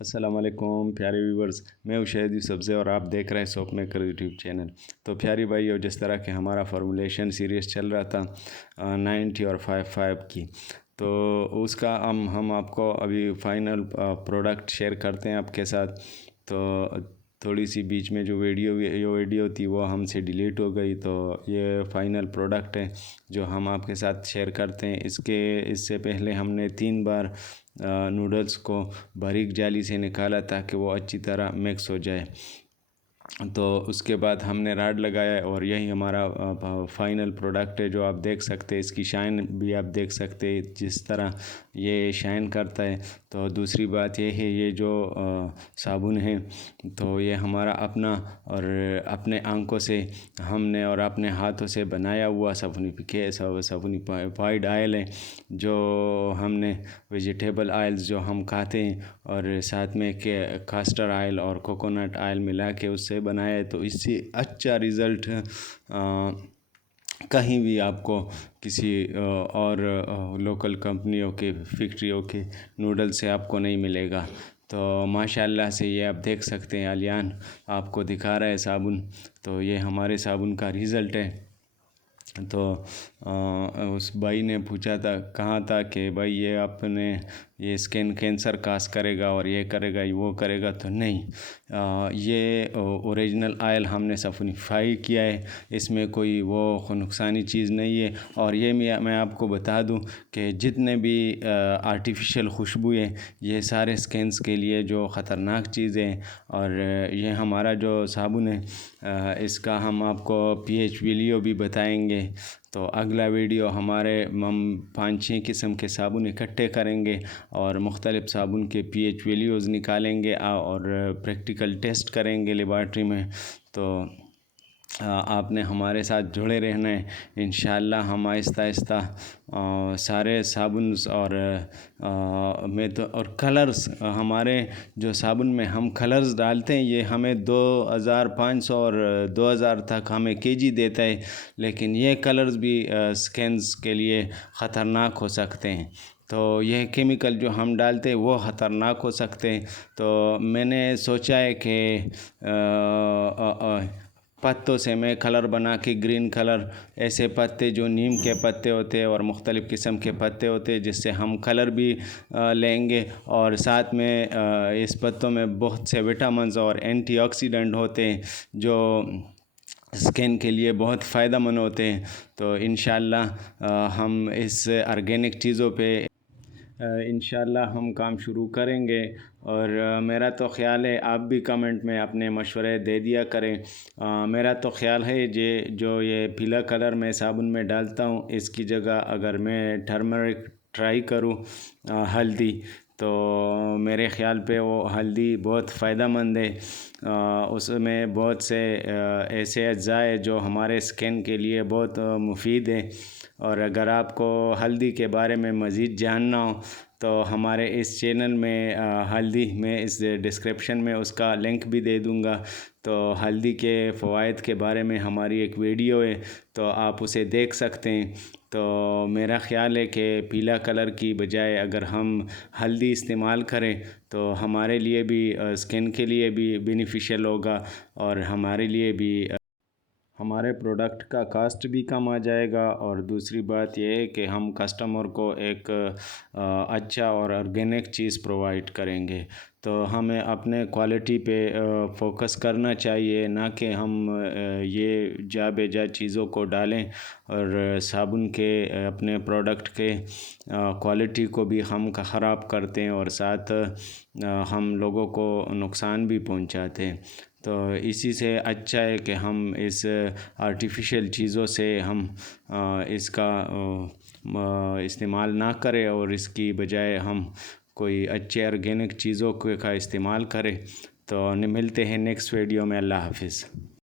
السلام علیکم پیارے ویورز، میں شہید یوسف اور آپ دیکھ رہے ہیں سوپ میکر یوٹیوب چینل۔ تو پیاری بھائی، اور جس طرح کہ ہمارا فارمولیشن سیریز چل رہا تھا 90 اور 55 کی، تو اس کا ہم آپ کو ابھی فائنل پروڈکٹ شیئر کرتے ہیں آپ کے ساتھ۔ تو تھوڑی سی بیچ میں جو ویڈیو تھی وہ ہم سے ڈیلیٹ ہو گئی، تو یہ فائنل پروڈکٹ ہے جو ہم آپ کے ساتھ شیئر کرتے ہیں۔ اس سے پہلے ہم نے 3 بار نوڈلز کو باریک جالی سے نکالا تاکہ وہ اچھی طرح مکس ہو جائے۔ تو اس کے بعد ہم نے راڈ لگایا اور یہی ہمارا فائنل پروڈکٹ ہے جو آپ دیکھ سکتے ہیں۔ اس کی شائن بھی آپ دیکھ سکتے ہیں جس طرح یہ شائن کرتا ہے۔ تو دوسری بات یہ ہے، یہ جو صابن ہے تو یہ ہمارا اپنا اور اپنے آنکھوں سے ہم نے اور اپنے ہاتھوں سے بنایا ہوا سفونیفائڈ آئل ہے، جو ہم نے ویجیٹیبل آئلز جو ہم کھاتے ہیں اور ساتھ میں کاسٹر آئل اور کوکونٹ آئل ملا کے اس سے بنایا ہے۔ تو اس سے اچھا رزلٹ کہیں بھی آپ کو کسی اور لوکل کمپنیوں کے فیکٹریوں کے نوڈل سے آپ کو نہیں ملے گا۔ تو ماشاءاللہ سے یہ آپ دیکھ سکتے ہیں، الیان آپ کو دکھا رہا ہے صابن۔ تو یہ ہمارے صابن کا رزلٹ ہے۔ تو اس بھائی نے پوچھا تھا کہاں تھا کہ بھائی یہ آپ نے یہ اسکن کینسر کاز کرے گا اور یہ کرے گا وہ کرے گا، تو نہیں، یہ اوریجنل آئل ہم نے سفونیفائی کیا ہے، اس میں کوئی وہ نقصانی چیز نہیں ہے۔ اور یہ میں آپ کو بتا دوں کہ جتنے بھی آرٹیفیشل خوشبو ہیں یہ سارے اسکنس کے لیے جو خطرناک چیزیں ہیں۔ اور یہ ہمارا جو صابن ہے اس کا ہم آپ کو پی ایچ ویلیو بھی بتائیں گے۔ تو اگلا ویڈیو ہم 5-6 قسم کے صابن اکٹھے کریں گے اور مختلف صابن کے پی ایچ ویلیوز نکالیں گے اور پریکٹیکل ٹیسٹ کریں گے لیبارٹری میں۔ تو آپ نے ہمارے ساتھ جڑے رہنا ہے۔ انشاءاللہ ہم آہستہ آہستہ سارے صابنز اور کلرز، ہمارے جو صابن میں ہم کلرز ڈالتے ہیں یہ ہمیں 2500 اور 2000 تک ہمیں kg دیتا ہے، لیکن یہ کلرز بھی سکنز کے لیے خطرناک ہو سکتے ہیں۔ تو یہ کیمیکل جو ہم ڈالتے ہیں وہ خطرناک ہو سکتے ہیں۔ تو میں نے سوچا ہے کہ پتوں سے میں کلر بنا کے گرین کلر، ایسے پتے جو نیم کے پتے ہوتے ہیں اور مختلف قسم کے پتے ہوتے ہیں، جس سے ہم کلر بھی لیں گے اور ساتھ میں اس پتوں میں بہت سے وٹامنز اور اینٹی آکسیڈنٹ ہوتے ہیں جو اسکن کے لیے بہت فائدہ مند ہوتے ہیں۔ تو انشاءاللہ ہم اس آرگینک چیزوں پہ انشاءاللہ ہم کام شروع کریں گے۔ اور میرا تو خیال ہے آپ بھی کمنٹ میں اپنے مشورے دے دیا کریں۔ میرا تو خیال ہے جو یہ پیلا کلر میں صابن میں ڈالتا ہوں، اس کی جگہ اگر میں ٹرمرک ٹرائی کروں، ہلدی، تو میرے خیال پہ وہ ہلدی بہت فائدہ مند ہے۔ اس میں بہت سے ایسے اجزاء ہیں جو ہمارے اسکن کے لیے بہت مفید ہیں۔ اور اگر آپ کو ہلدی کے بارے میں مزید جاننا ہو تو ہمارے اس چینل میں ہلدی، میں اس ڈسکرپشن میں اس کا لنک بھی دے دوں گا۔ تو ہلدی کے فوائد کے بارے میں ہماری ایک ویڈیو ہے، تو آپ اسے دیکھ سکتے ہیں۔ تو میرا خیال ہے کہ پیلا کلر کی بجائے اگر ہم ہلدی استعمال کریں تو ہمارے لیے بھی اسکن کے لیے بھی بینیفیشل ہوگا اور ہمارے لیے بھی ہمارے پروڈکٹ کا کاسٹ بھی کم آ جائے گا۔ اور دوسری بات یہ ہے کہ ہم کسٹمر کو ایک اچھا اور آرگینک چیز پرووائڈ کریں گے۔ تو ہمیں اپنے کوالٹی پہ فوکس کرنا چاہیے، نہ کہ ہم یہ جا بے جا چیزوں کو ڈالیں اور صابن کے اپنے پروڈکٹ کے کوالٹی کو بھی ہم خراب کرتے ہیں اور ساتھ ہم لوگوں کو نقصان بھی پہنچاتے ہیں۔ تو اسی سے اچھا ہے کہ ہم اس آرٹیفیشل چیزوں سے ہم اس کا استعمال نہ کریں اور اس کی بجائے ہم کوئی اچھے آرگینک چیزوں کا استعمال کریں۔ تو ملتے ہیں نیکسٹ ویڈیو میں۔ اللہ حافظ۔